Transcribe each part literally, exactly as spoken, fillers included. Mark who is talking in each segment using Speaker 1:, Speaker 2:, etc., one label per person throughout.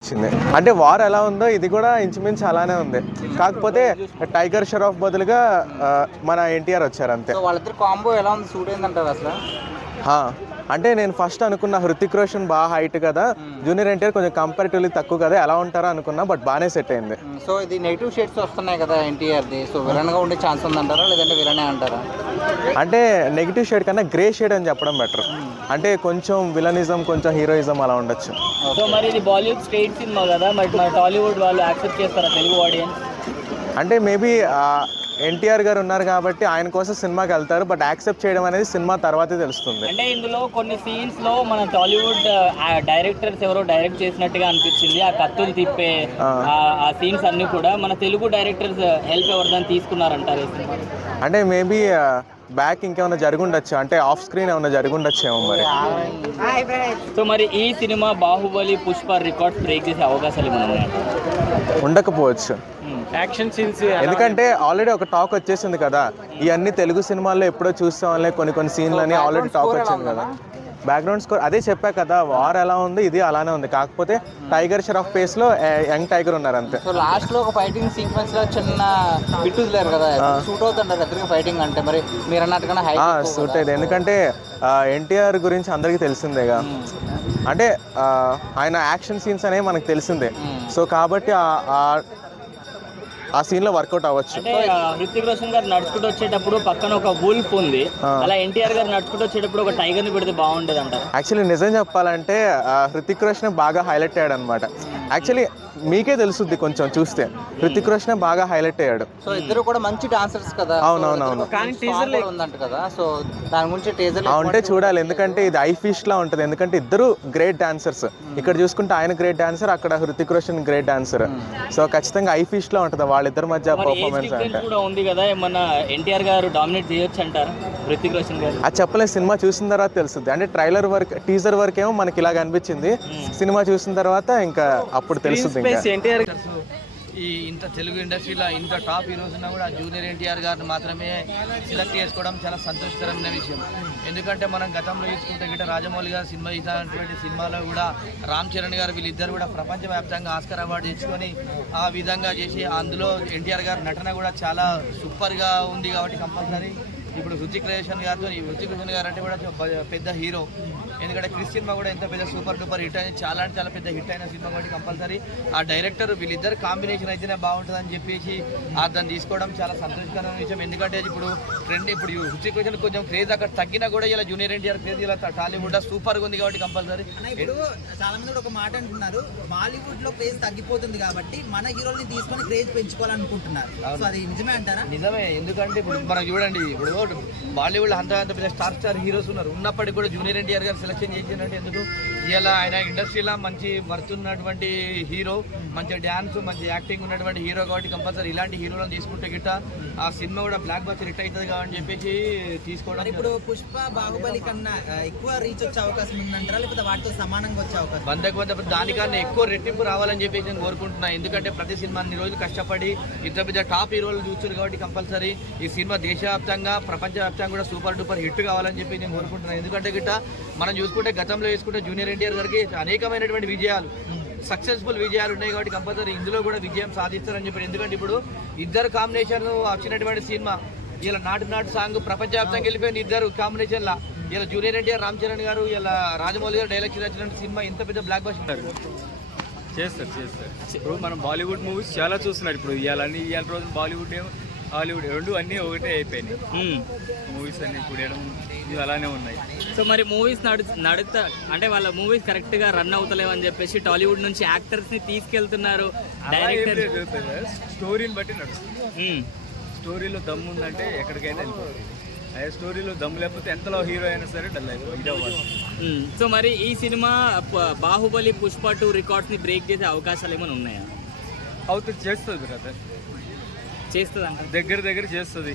Speaker 1: అనిపించింది. అంటే వార్ ఎలా ఉందో ఇది కూడా ఇంచుమించు అలానే ఉంది, కాకపోతే టైగర్ షరాఫ్ బదులుగా మన ఎన్టీఆర్ వచ్చారు అంతే.
Speaker 2: వాళ్ళిద్దరు కాంబో ఎలా ఉంది, సూట్ అయిందంటారు అసలు?
Speaker 1: అంటే నేను ఫస్ట్ అనుకున్న హృతిక్ రోషన్ బాగా హైట్ కదా, జూనియర్ ఎన్టీఆర్ కొంచెం కంపారిటివ్లీ తక్కువ కదా, ఎలా ఉంటారో అనుకున్నా, బట్ బాగానే సెట్ అయింది.
Speaker 2: సో ఇది నెగిటివ్ షేడ్స్ వస్తున్నాయి కదా ఎన్టీఆర్ది, సో విలన్గా ఉండే ఛాన్స్ ఉందంటారా లేదంటే విలనే అంటారా?
Speaker 1: అంటే నెగిటివ్ షేడ్ కన్నా గ్రే షేడ్ అని చెప్పడం బెటర్. అంటే కొంచెం విలనిజం కొంచెం హీరోయిజం అలా ఉండొచ్చు.
Speaker 3: సో మరి ఇది బాలీవుడ్ స్టేట్ సినిమా కదా, మరి మన టాలీవుడ్ వాళ్ళు యాక్సెప్ట్ చేస్తారా తెలుగు ఆడియన్స్?
Speaker 1: అంటే మేబీ ఎన్టీఆర్ గారు ఉన్నారు కాబట్టి ఆయన కోసం సినిమాకి వెళ్తారు, బట్ యాక్సెప్ట్ చేయడం అనేది సినిమా తర్వాతే తెలుస్తుంది.
Speaker 3: అంటే ఇందులో కొన్ని సీన్స్ లో మన టాలీవుడ్ డైరెక్టర్స్ ఎవరో డైరెక్ట్ చేసినట్టుగా అనిపించింది. ఆ కత్తులు తిప్పే ఆ సీన్స్ అన్ని కూడా మన తెలుగు డైరెక్టర్స్ హెల్ప్ ఎవరిదని తీసుకున్నారంటారు ఈ సినిమా?
Speaker 1: అంటే మేబీ బ్యాక్ ఇంకేమైనా జరుగుండొచ్చు, అంటే ఆఫ్ స్క్రీన్ ఏమైనా జరుగుండొచ్చేమో మరి.
Speaker 3: సో మరి ఈ సినిమా బాహుబలి పుష్ప రికార్డ్స్ బ్రేక్ చేసే అవకాశాలు ఏమైనా
Speaker 1: ఉండకపోవచ్చు.
Speaker 3: యాక్షన్ సీన్స్
Speaker 1: ఎందుకంటే ఆల్రెడీ ఒక టాక్ వచ్చేసింది కదా, ఇవన్నీ తెలుగు సినిమాల్లో ఎప్పుడో చూస్తామని కొన్ని కొన్ని సీన్లని ఆల్రెడీ టాక్ వచ్చింది కదా. బ్యాక్గ్రౌండ్ స్కోర్ అదే చెప్పా కదా, వార్ ఎలా ఉంది ఇది అలానే ఉంది, కాకపోతే టైగర్ షరాఫ్ ఫేస్ లో యంగ్ టైగర్ ఉన్నారు అంతే.
Speaker 2: సో లాస్ట్ లో ఒక ఫైటింగ్ సీక్వెన్స్ లో చిన్న బిట్ వదిలేరు కదా, షూట్ అవుతుంటారు ఇద్దరికి ఫైటింగ్ అంటే, మరి మీరు అన్నట్టుగా హై
Speaker 1: షూట్ అయింది. ఎందుకంటే ఎన్టీఆర్ గురించి అందరికీ తెలిసిందేగా, అంటే ఆయన యాక్షన్ సీన్స్ అనేవి మనకు తెలిసిందే, సో కాబట్టి ఆ సీన్ లో వర్కౌట్ అవ్వచ్చు.
Speaker 3: అంటే హృతిక్ రోషన్ గారు నడుచుకుంటూ వచ్చేటప్పుడు పక్కన ఒక వూల్ఫ్ ఉంది, అలా ఎన్టీఆర్ గారు నడుచుకుంటూ వచ్చేటప్పుడు ఒక టైగర్ ని పెడితే బాగుండేది అంటారు.
Speaker 1: యాక్చువల్లీ నిజం చెప్పాలంటే హృతిక్ రోషన్ బాగా హైలైట్ అయ్యాడు అనమాట. యాక్చువల్లీ మీకే తెలుస్తుంది కొంచెం చూస్తే, హృతిక్ రోషన్ బాగా హైలైట్ అయ్యాడు.
Speaker 2: సో ఇద్దరు కూడా మంచి డాన్సర్స్ కదా.
Speaker 1: అవునవునవును.
Speaker 2: కానీ టీజర్ లో ఉందంట కదా, సో దాని గురించి టీజర్
Speaker 1: ఉంటే చూడాలి, ఎందుకంటే ఇది ఐ ఫిష్ లా ఉంటుంది, ఎందుకంటే ఇద్దరు గ్రేట్ డాన్సర్స్. ఇక్కడ చూసుకుంటే ఆయన గ్రేట్ డాన్సర్, అక్కడ Hrithik Roshan great dancer, so ఖచ్చితంగా ఐ ఫిష్ లా ఉంటుంది వాళ్ళిద్దరి మధ్య పర్ఫార్మెన్స్. అంటే
Speaker 3: కూడా ఉంది కదా, ఏమన్నా ఎన్టీఆర్ గారు డామినేట్ చేయొచ్చు అంటారు హృతిక్ రోషన్ గారు?
Speaker 1: అది చెప్పలేదు, సినిమా చూసిన తర్వాత తెలుస్తుంది. అంటే ట్రైలర్ వర్క్ టీజర్ వర్క్ ఏమో మనకి ఇలాగ అనిపించింది, సినిమా చూసిన తర్వాత ఇంకా అప్పుడు తెలుస్తుంది.
Speaker 3: ఎన్టీఆర్
Speaker 4: ఈ ఇంత తెలుగు ఇండస్ట్రీలో ఇంత టాప్ హీరోస్ ఉన్నా కూడా జూనియర్ ఎన్టీఆర్ గారిని మాత్రమే సెలెక్ట్ చేసుకోవడం చాలా సంతోషకరమైన విషయం. ఎందుకంటే మనం గతంలో చూసుకుంటే గిట్ట రాజమౌళి గారు సినిమా ఇచ్చినటువంటి సినిమాలో కూడా రామ్ చరణ్ గారు వీళ్ళిద్దరు కూడా ప్రపంచవ్యాప్తంగా ఆస్కార్ అవార్డు తెచ్చుకొని ఆ విధంగా చేసి, అందులో ఎన్టీఆర్ గారి నటన కూడా చాలా సూపర్గా ఉంది. కాబట్టి కంపల్సరీ ఇప్పుడు హృతిక్ రోషన్ గారితో హృతిక్ రోషన్ గారు అంటే కూడా పెద్ద హీరో, ఎందుకంటే క్రిస్ సినిమా కూడా ఎంత పెద్ద సూపర్ డూపర్ హిట్ అయింది, చాలా అంటే చాలా పెద్ద హిట్ అయిన సినిమా కాబట్టి కంపల్సరీ ఆ డైరెక్టర్ వీళ్ళిద్దరు కాంబినేషన్ అయితేనే బాగుంటుందని చెప్పేసి దాన్ని తీసుకోవడం చాలా సంతోషకరమైన విషయం. ఎందుకంటే ఇప్పుడు ట్రెండ్ ఇప్పుడు హృతిక్ రోషన్ కొంచెం క్రేజ్ అక్కడ తగ్గినా కూడా ఇలా జూనియర్ ఎన్టీఆర్ క్రేజ్ ఇలా టాలీవుడ్ సూపర్గా ఉంది కాబట్టి కంపల్సరీ.
Speaker 5: ఇప్పుడు చాలా మంది ఒక మాట అంటున్నారు, బాలీవుడ్ లో క్రేజ్ తగ్గిపోతుంది కాబట్టి మన హీరోని తీసుకొని క్రేజ్ పెంచుకోవాలనుకుంటున్నారు, అది నిజమే అంటారా?
Speaker 4: నిజమే, ఎందుకంటే ఇప్పుడు మనం చూడండి, ఇప్పుడు బాలీవుడ్ అంత అంత పెద్ద స్టార్ స్టార్ హీరోస్ ఉన్నారు, ఉన్నప్పటికీ కూడా జూనియర్ ఎన్టీఆర్ గారు సెలెక్షన్ చేసినట్టు ఎందుకు? ఇలా ఆయన ఇండస్ట్రీలో మంచి వర్తున్నటువంటి హీరో, మంచి డ్యాన్స్ మంచి యాక్టింగ్ ఉన్నటువంటి హీరో కాబట్టి కంపల్సరీ ఇలాంటి హీరోలను తీసుకుంటే గిట్ట ఆ సినిమా కూడా బ్లాక్ బస్టర్ హిట్ అవుతుంది కాబట్టి చెప్పేసి తీసుకోవడం.
Speaker 5: ఇప్పుడు పుష్ప బాహుబలి కన్నా ఎక్కువ రీచ్ వచ్చే అవకాశం ఉందంటారా, లేకపోతే వాటితో సమానంగా వచ్చే అవకాశం?
Speaker 4: వందకు వంద దానికన్నా ఎక్కువ రెట్టింపు రావాలని చెప్పేసి నేను కోరుకుంటున్నాను. ఎందుకంటే ప్రతి సినిమా అన్ని రోజులు కష్టపడి ఇంత పెద్ద టాప్ హీరోలు చూస్తారు కాబట్టి కంపల్సరీ ఈ సినిమా దేశవ్యాప్తంగా ప్రపంచవ్యాప్తంగా కూడా సూపర్ డూపర్ హిట్ కావాలని చెప్పి నేను కోరుకుంటున్నాను. ఎందుకంటే గిట్ట మనం చూసుకుంటే గతంలో చూసుకుంటే జూనియర్ ఎన్టీఆర్ గారికి అనేకమైనటువంటి విజయాలు, సక్సెస్ఫుల్ విజయాలు ఉన్నాయి కాబట్టి కంపల్సరీ ఇందులో కూడా విజయం సాధిస్తారని చెప్పి. ఎందుకంటే ఇప్పుడు ఇద్దరు కాంబినేషన్ వచ్చినటువంటి సినిమా, ఇలా నాటు నాటు సాంగ్ ప్రపంచవ్యాప్తంగా వెళ్ళిపోయిన ఇద్దరు కాంబినేషన్లా, ఇలా జూనియర్ ఎన్టీఆర్ రామ్ చరణ్ గారు, ఇలా రాజమౌళి గారు డైలాగ్స్ వచ్చిన సినిమా ఇంత పెద్ద బ్లాక్ బస్టర్
Speaker 6: చేస్తారు చేస్తారు ఇప్పుడు మనం బాలీవుడ్ మూవీస్ చాలా చూస్తున్నారు. ఇప్పుడు ఇవాళ అన్ని ఇవాళ రోజు బాలీవుడ్ హాలీవుడ్ రెండు అన్నీ ఒకటే అయిపోయినాయి మూవీస్ అన్ని చూడడం అలానే ఉన్నాయి.
Speaker 3: సో మరి మూవీస్ నడు నడుతా అంటే వాళ్ళ మూవీస్ కరెక్ట్ గా రన్ అవుతలేవు అని చెప్పేసి టాలీవుడ్ నుంచి యాక్టర్స్ ని తీసుకెళ్తున్నారు. డైరెక్టర్
Speaker 6: స్టోరీని బట్టి నడుస్తుంది. స్టోరీలో దమ్ము ఉందంటే ఎక్కడికైనా వెళ్ళిపోతుంది, అదే స్టోరీలో దమ్ము లేకపోతే ఎంతలో హీరో అయినా సరే డల్ అయిపోతుంది.
Speaker 3: సో మరి ఈ సినిమా బాహుబలి పుష్ప టూ రికార్డ్స్ ని బ్రేక్ చేసే అవకాశాలు ఏమైనా ఉన్నాయా?
Speaker 6: అవుతుంది, చేస్తుంది బ్రదర్,
Speaker 3: చేస్తుంది అంట,
Speaker 6: దగ్గర దగ్గర చేస్తుంది.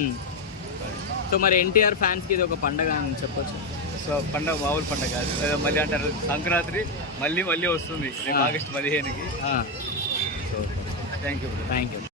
Speaker 3: సో మరి ఎన్టీఆర్ ఫ్యాన్స్ కి ఇది ఒక పండగ అని చెప్పొచ్చు.
Speaker 6: సో పండగ మామూలు పండగ కాదు, మళ్ళీ అంటారు సంక్రాంతి మళ్ళీ మళ్ళీ వస్తుంది ఆగస్టు పదిహేనుకి.
Speaker 3: So thank you thank you